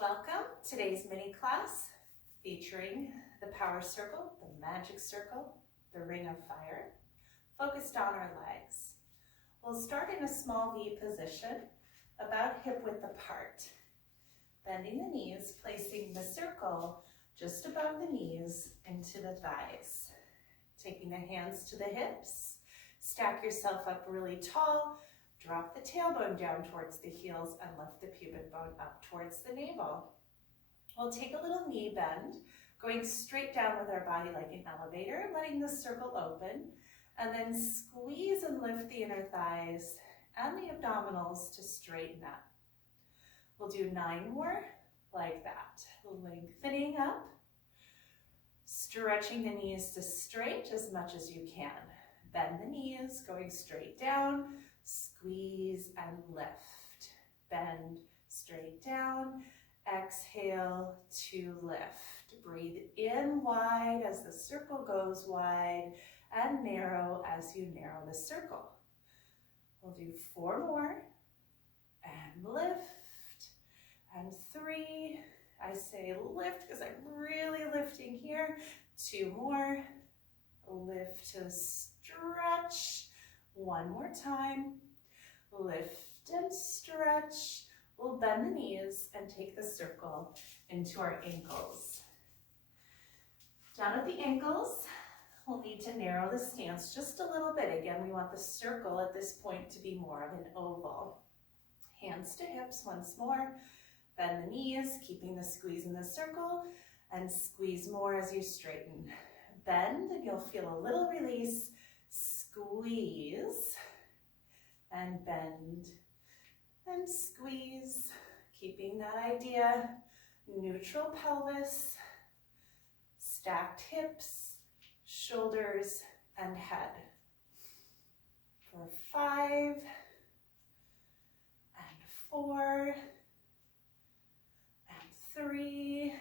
Welcome. Today's mini class featuring the power circle, the magic circle, the ring of fire, focused on our legs. We'll start in a small V position, about hip width apart. Bending the knees, placing the circle just above the knees into the thighs. Taking the hands to the hips, stack yourself up really tall. Drop the tailbone down towards the heels and lift the pubic bone up towards the navel. We'll take a little knee bend, going straight down with our body like an elevator, letting the circle open, and then squeeze and lift the inner thighs and the abdominals to straighten up. We'll do 9 more like that. Lengthening up, stretching the knees to straight as much as you can. Bend the knees, going straight down. Squeeze and lift. Bend straight down. Exhale to lift. Breathe in wide as the circle goes wide and narrow as you narrow the circle. We'll do 4 more and lift. And 3. I say lift because I'm really lifting here. 2 more. Lift to stretch. 1 more time. Lift and stretch. We'll bend the knees and take the circle into our ankles. Down at the ankles, we'll need to narrow the stance just a little bit. Again, we want the circle at this point to be more of an oval. Hands to hips once more. Bend the knees, keeping the squeeze in the circle, and squeeze more as you straighten. Bend, and you'll feel a little release. Squeeze and bend and squeeze, keeping that idea. Neutral pelvis, stacked hips, shoulders, and head. For 5 and 4 and 3.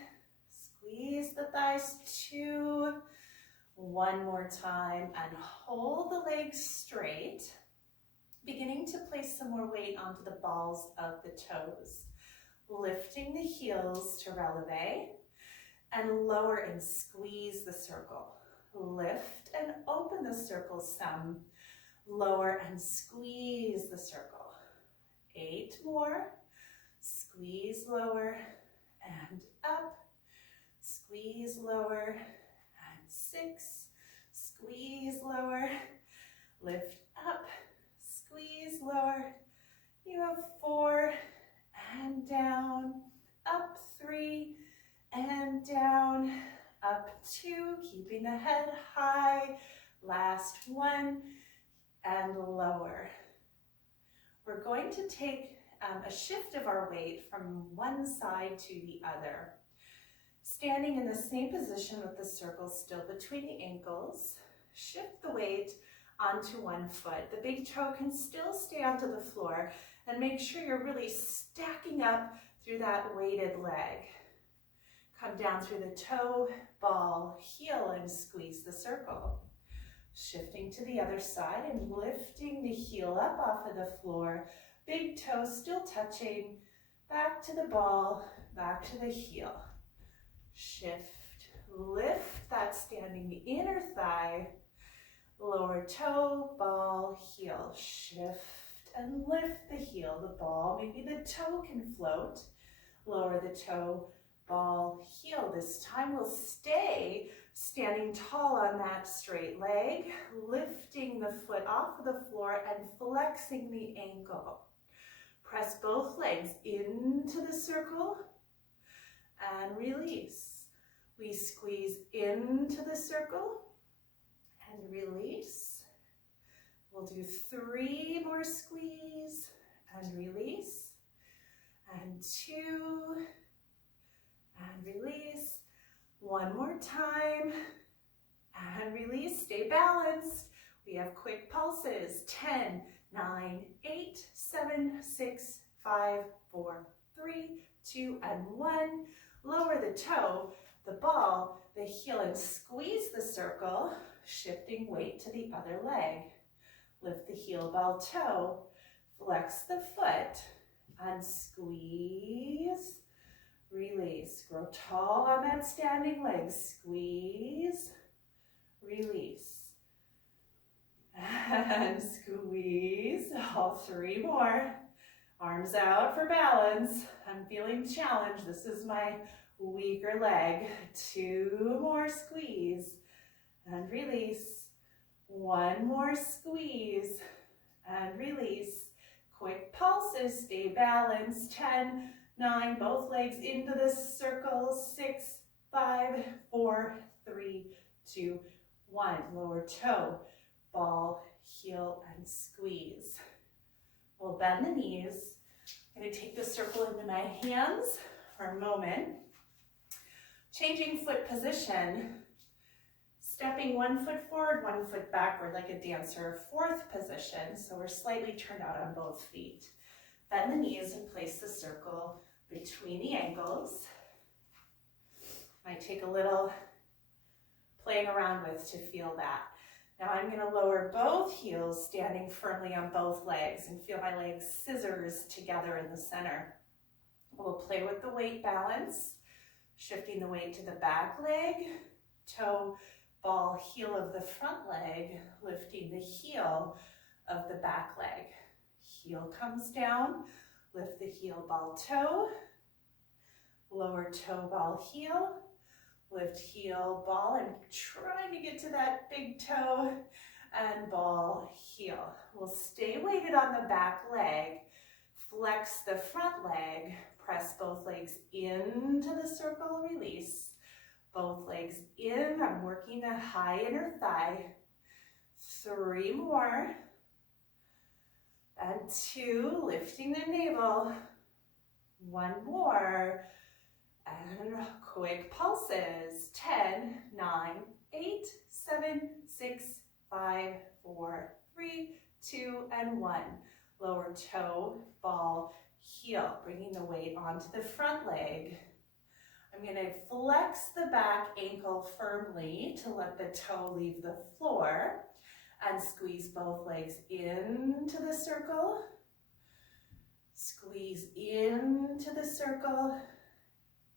Squeeze the thighs. 2. 1 more time and hold the legs straight, beginning to place some more weight onto the balls of the toes. Lifting the heels to releve and lower and squeeze the circle. Lift and open the circle some, lower and squeeze the circle. 8 more, squeeze lower and up, squeeze lower. 6, squeeze lower, lift up, squeeze lower. You have 4 and down, up 3 and down, up 2, keeping the head high. Last 1 and lower. We're going to take a shift of our weight from one side to the other. Standing in the same position with the circle still between the ankles, shift the weight onto one foot. The big toe can still stay onto the floor, and make sure you're really stacking up through that weighted leg. Come down through the toe, ball, heel, and squeeze the circle. Shifting to the other side and lifting the heel up off of the floor. Big toe still touching, back to the ball, back to the heel. Shift, lift that standing inner thigh, lower toe, ball, heel. Shift and lift the heel, the ball, maybe the toe can float. Lower the toe, ball, heel. This time we'll stay standing tall on that straight leg, lifting the foot off of the floor and flexing the ankle. Press both legs into the circle and release. We squeeze into the circle and release. We'll do 3 more squeeze and release. And 2 and release. 1 more time and release. Stay balanced. We have quick pulses. 10, 9, 8, 7, 6, 5, 4, 3, 2, and 1. Lower the toe, the ball, the heel, and squeeze the circle, shifting weight to the other leg. Lift the heel, ball, toe, flex the foot, and squeeze, release. Grow tall on that standing leg. Squeeze, release. And squeeze. All 3 more. Arms out for balance. I'm feeling challenged. This is my weaker leg. 2 more squeeze. And release. 1 more squeeze. And release. Quick pulses. Stay balanced. 10, 9. Both legs into the circle. 6, 5, 4, 3, 2, 1. Lower toe. Ball, heel, and squeeze. We'll bend the knees. I'm going to take the circle into my hands for a moment. Changing foot position. Stepping 1 foot forward, 1 foot backward like a dancer. 4th position, so we're slightly turned out on both feet. Bend the knees and place the circle between the ankles. Might take a little playing around with to feel that. Now I'm going to lower both heels, standing firmly on both legs, and feel my legs scissors together in the center. We'll play with the weight balance, shifting the weight to the back leg, toe, ball, heel of the front leg, lifting the heel of the back leg. Heel comes down, lift the heel, ball, toe, lower toe, ball, heel, lift heel, ball. I'm trying to get to that big toe, and ball, heel. We'll stay weighted on the back leg, flex the front leg, press both legs into the circle, release. Both legs in, I'm working the high inner thigh. 3 more. And 2, lifting the navel. 1 more. And quick pulses. 10, 9, 8, 7, 6, 5, 4, 3, 2, and 1. Lower toe, ball, heel. Bringing the weight onto the front leg. I'm going to flex the back ankle firmly to let the toe leave the floor and squeeze both legs into the circle. Squeeze into the circle.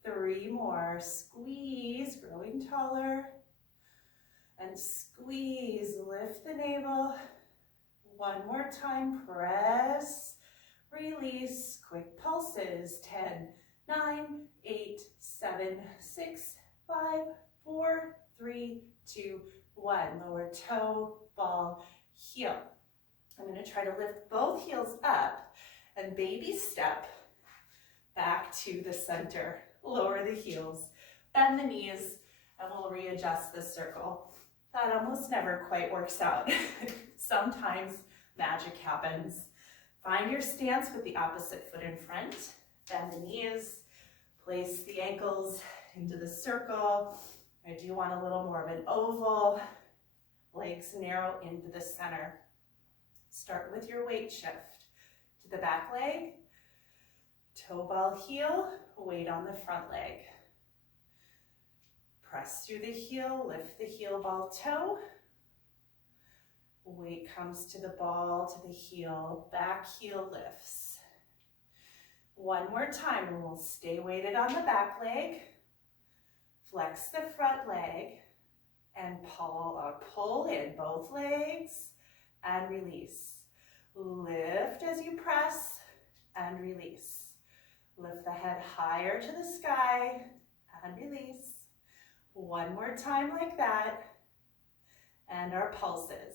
3 more. Squeeze, growing taller. And squeeze, lift the navel. 1 more time, press, release, quick pulses. 10, 9, 8, 7, 6, 5, 4, 3, 2, 1. Lower toe, ball, heel. I'm going to try to lift both heels up and baby step back to the center. Lower the heels, bend the knees, and we'll readjust the circle. That almost never quite works out. Sometimes magic happens. Find your stance with the opposite foot in front. Bend the knees, place the ankles into the circle. I do want a little more of an oval. Legs narrow into the center. Start with your weight shift to the back leg. Toe, ball, heel, weight on the front leg. Press through the heel, lift the heel, ball, toe. Weight comes to the ball, to the heel, back heel lifts. 1 more time and we'll stay weighted on the back leg. Flex the front leg and pull in both legs and release. Lift as you press and release. Lift the head higher to the sky and release. 1 more time like that. And our pulses.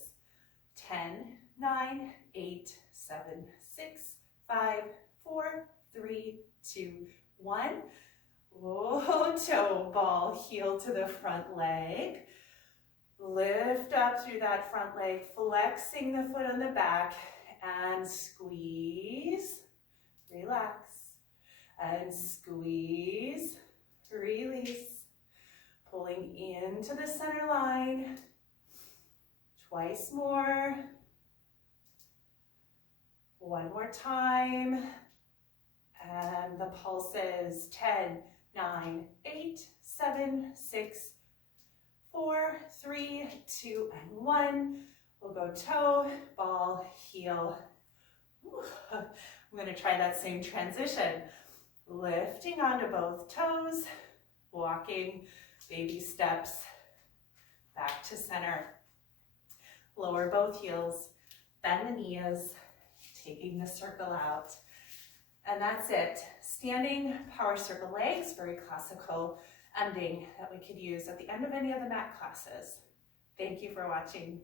10, 9, 8, 7, 6, 5, 4, 3, 2, 1. Whoa, toe, ball, heel to the front leg. Lift up through that front leg, flexing the foot on the back, and squeeze, relax, and squeeze, release, pulling into the center line. Twice more. 1 more time. And the pulses. 10, 9, 8, 7, 6, 4, 3, 2, and 1. We'll go toe, ball, heel. I'm going to try that same transition. Lifting onto both toes, walking baby steps back to center. Lower both heels, bend the knees, taking the circle out. And that's it. Standing power circle legs, very classical ending that we could use at the end of any of the mat classes. Thank you for watching.